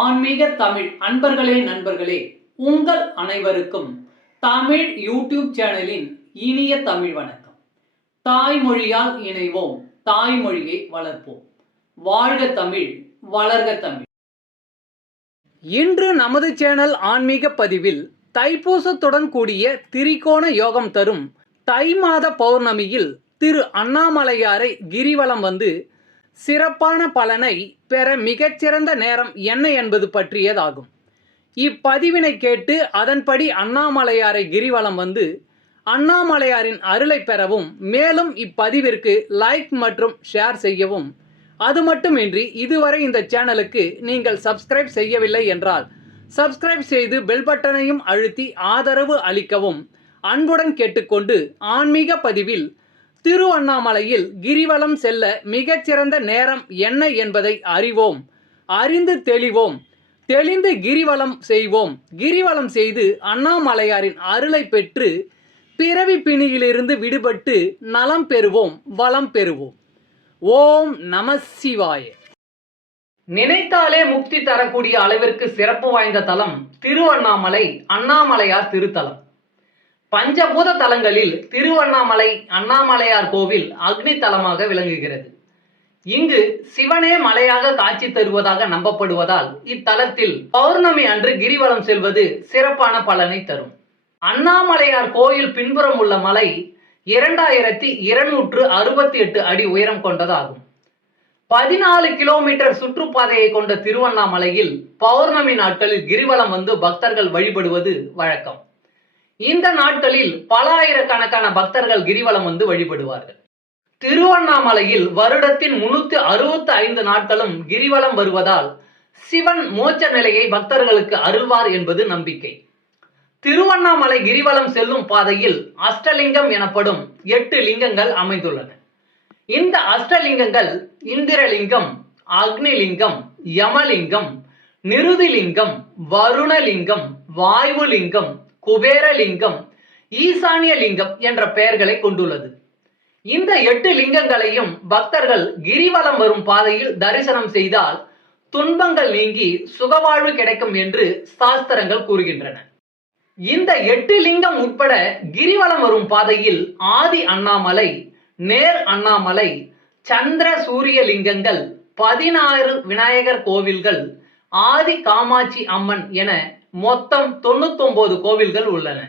ஆன்மீக தமிழ் அன்பர்களே நண்பர்களே, உங்கள் அனைவருக்கும் தமிழ் யூடியூப் சேனலின் இனிய தமிழ் வணக்கம். தாய்மொழியால் இணைவோம், தாய்மொழியை வளர்ப்போம். வாழ்க தமிழ், வளர்க தமிழ். இன்று நமது சேனல் ஆன்மீக பதிவில் தைப்பூசத்துடன் கூடிய திரிகோண யோகம் தரும் தை மாத பௌர்ணமியில் திரு அண்ணாமலையாரை கிரிவலம் வந்து சிறப்பான பலனை பெற மிகச்சிறந்த நேரம் என்ன என்பது பற்றியதாகும். இப்பதிவினை கேட்டு அதன்படி அண்ணாமலையாரை கிரிவலம் வந்து அண்ணாமலையாரின் அருளை பெறவும், மேலும் இப்பதிவிற்கு லைக் மற்றும் ஷேர் செய்யவும், அது மட்டுமின்றி இதுவரை இந்த சேனலுக்கு நீங்கள் சப்ஸ்கிரைப் செய்யவில்லை என்றால் சப்ஸ்கிரைப் செய்து பெல் பட்டனையும் அழுத்தி ஆதரவு அளிக்கவும் அன்புடன் கேட்டுக்கொண்டு, ஆன்மீக பதிவில் திருவண்ணாமலையில் கிரிவலம் செல்ல மிகச்சிறந்த நேரம் என்ன என்பதை அறிவோம். அறிந்து தெளிவோம். தெளிந்து கிரிவலம் செய்வோம். கிரிவலம் செய்து அண்ணாமலையாரின் அருளை பெற்று பிறவி பிணியிலிருந்து விடுபட்டு நலம் பெறுவோம், வளம் பெறுவோம். ஓம் நம சிவாய. நினைத்தாலே முக்தி தரக்கூடிய அளவிற்கு சிறப்பு வாய்ந்த தலம் திருவண்ணாமலை அண்ணாமலையார் திருத்தலம். பஞ்சபூத தலங்களில் திருவண்ணாமலை அண்ணாமலையார் கோவில் அக்னி தலமாக விளங்குகிறது. இங்கு சிவனே மலையாக காட்சி தருவதாக நம்பப்படுவதால் இத்தலத்தில் பௌர்ணமி அன்று கிரிவலம் செல்வது சிறப்பான பலனை தரும். அண்ணாமலையார் கோயில் பின்புறம் உள்ள மலை 2268 அடி உயரம் கொண்டதாகும். 14 கிலோமீட்டர் சுற்றுப்பாதையை கொண்ட திருவண்ணாமலையில் பௌர்ணமி நாட்களில் கிரிவலம் வந்து பக்தர்கள் வழிபடுவது வழக்கம். இந்த நாட்களில் பல ஆயிரக்கணக்கான பக்தர்கள் கிரிவலம் வந்து வழிபடுவார்கள். திருவண்ணாமலையில் வருடத்தின் 365 நாட்களும் கிரிவலம் வருவதால் சிவன் மோட்ச நிலையை பக்தர்களுக்கு அருள்வார் என்பது நம்பிக்கை. திருவண்ணாமலை கிரிவலம் செல்லும் பாதையில் அஷ்டலிங்கம் எனப்படும் 8 லிங்கங்கள் அமைந்துள்ளன. இந்த அஷ்டலிங்கங்கள் இந்திரலிங்கம், அக்னிலிங்கம், யமலிங்கம், நிருதிலிங்கம், வருணலிங்கம், வாயுலிங்கம், குபேரலிங்கம், ஈசானிய லிங்கம் என்ற பெயர்களை கொண்டுள்ளது. இந்த 8 லிங்கங்களையும் பக்தர்கள் கிரிவலம் வரும் பாதையில் தரிசனம் செய்தால் துன்பங்கள் நீங்கி சுகவாழ்வு கிடைக்கும் என்று சாஸ்திரங்கள் கூறுகின்றன. இந்த 8 லிங்கம் உட்பட கிரிவலம் வரும் பாதையில் ஆதி அண்ணாமலை, நேர் அண்ணாமலை, சந்திர சூரிய லிங்கங்கள், 16 விநாயகர் கோவில்கள், ஆதி காமாட்சி அம்மன் என மொத்தம் 99 கோவில்கள் உள்ளன.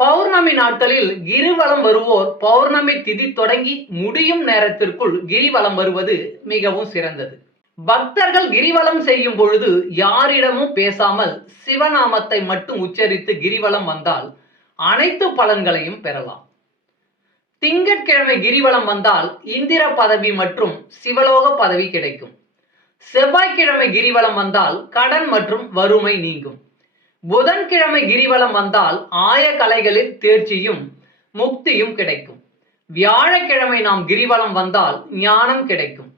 பௌர்ணமி நாட்களில் கிரிவலம் வருவோர் பௌர்ணமி திதி தொடங்கி முடியும் நேரத்திற்குள் கிரிவலம் வருவது மிகவும் சிறந்தது. பக்தர்கள் கிரிவலம் செய்யும் பொழுது யாரிடமும் பேசாமல் சிவநாமத்தை மட்டும் உச்சரித்து கிரிவலம் வந்தால் அனைத்து பலன்களையும் பெறலாம். திங்கட்கிழமை கிரிவலம் வந்தால் இந்திர பதவி மற்றும் சிவலோக பதவி கிடைக்கும். செவ்வாய்க்கிழமை கிரிவலம் வந்தால் கடன் மற்றும் வறுமை நீங்கும். புதன்கிழமை கிரிவலம் வந்தால் ஆய கலைகளில் தேர்ச்சியும் முக்தியும் கிடைக்கும். வியாழக்கிழமை நாம் கிரிவலம் வந்தால் ஞானம் கிடைக்கும்.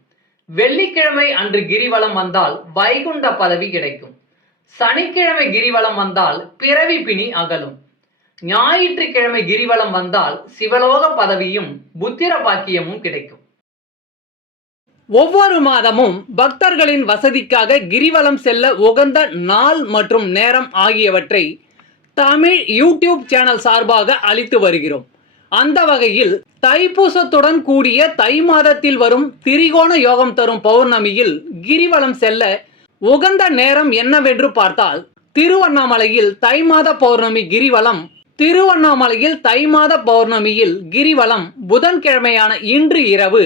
வெள்ளிக்கிழமை அன்று கிரிவலம் வந்தால் வைகுண்ட பதவி கிடைக்கும். சனிக்கிழமை கிரிவலம் வந்தால் பிறவி பிணி அகலும். ஞாயிற்றுக்கிழமை கிரிவலம் வந்தால் சிவலோக பதவியும் புத்திர பாக்கியமும் கிடைக்கும். ஒவ்வொரு மாதமும் பக்தர்களின் வசதிக்காக கிரிவலம் செல்ல உகந்த நாள் மற்றும் நேரம் ஆகியவற்றை தமிழ் யூடியூப் சேனல் சார்பாக அளித்து வருகிறோம். அந்த வகையில் தைப்பூசத்துடன் கூடிய தை மாதத்தில் வரும் திரிகோண யோகம் தரும் பௌர்ணமியில் கிரிவலம் செல்ல உகந்த நேரம் என்னவென்று பார்த்தால், திருவண்ணாமலையில் தை மாத பௌர்ணமி கிரிவலம். திருவண்ணாமலையில் தை மாத பௌர்ணமியில் கிரிவலம் புதன்கிழமையான இன்று இரவு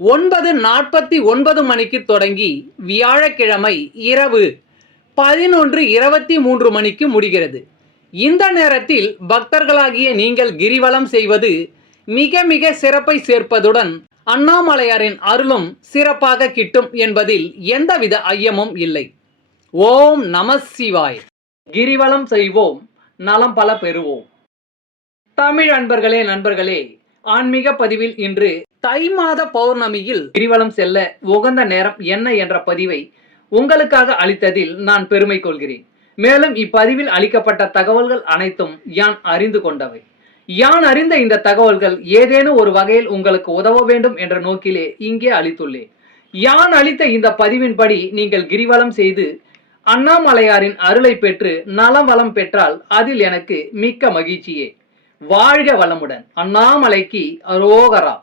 9:49 மணிக்கு தொடங்கி வியாழக்கிழமை இரவு 11:23 மணிக்கு முடிகிறது. இந்த நேரத்தில் பக்தர்களாகிய நீங்கள் கிரிவலம் செய்வது மிக மிக சிறப்பை சேர்ப்பதுடன் அண்ணாமலையாரின் அருளும் சிறப்பாக கிட்டும் என்பதில் எந்தவித ஐயமும் இல்லை. ஓம் நம சிவாய. கிரிவலம் செய்வோம், நலம் பல பெறுவோம். தமிழ் அன்பர்களே நண்பர்களே, ஆன்மீக பதிவில் இன்று தை மாத பௌர்ணமியில் கிரிவலம் செல்ல உகந்த நேரம் என்ன என்ற பதிவை உங்களுக்காக அளித்ததில் நான் பெருமை கொள்கிறேன். மேலும் இப்பதிவில் அளிக்கப்பட்ட தகவல்கள் அனைத்தும் யான் அறிந்து கொண்டவை. யான் அறிந்த இந்த தகவல்கள் ஏதேனும் ஒரு வகையில் உங்களுக்கு உதவ வேண்டும் என்ற நோக்கிலே இங்கே அளித்துள்ளேன். யான் அளித்த இந்த பதிவின்படி நீங்கள் கிரிவலம் செய்து அண்ணாமலையாரின் அருளை பெற்று நலம் வளம் பெற்றால் அதில் எனக்கு மிக்க மகிழ்ச்சியே. வாழ்க வளமுடன். அண்ணாமலைக்கு அரோகரா.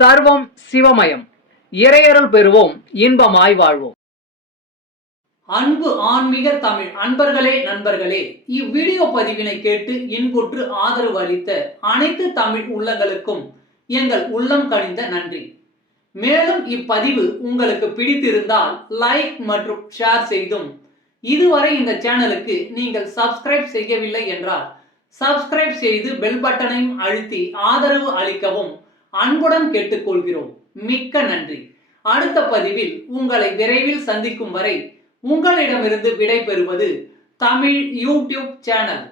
சர்வம் சிவமயம். இறையருள் பெறுவோம், இன்பமாய் வாழ்வோம். அன்பு ஆன்மீக தமிழ் அன்பர்களே, நண்பர்களே, இவ்வீடியோ பதிவினை கேட்டு இன்புற்று ஆதரவு அளித்த அனைத்து தமிழ் உள்ளங்களுக்கும் எங்கள் உள்ளம் கனிந்த நன்றி. மேலும் இப்பதிவு உங்களுக்கு பிடித்திருந்தால் லைக் மற்றும் ஷேர் செய்தும், இதுவரை இந்த சேனலுக்கு நீங்கள் சப்ஸ்கிரைப் செய்யவில்லை என்றால் சப்ஸ்கிரைப் செய்து பெல் பட்டனையும் அழுத்தி ஆதரவு அளிக்கவும் அன்புடன் கேட்டுக்கொள்கிறோம். மிக்க நன்றி. அடுத்த பதிவில் உங்களை விரைவில் சந்திக்கும் வரை உங்களிடமிருந்து விடை பெறுவது தமிழ் யூடியூப் சேனல்.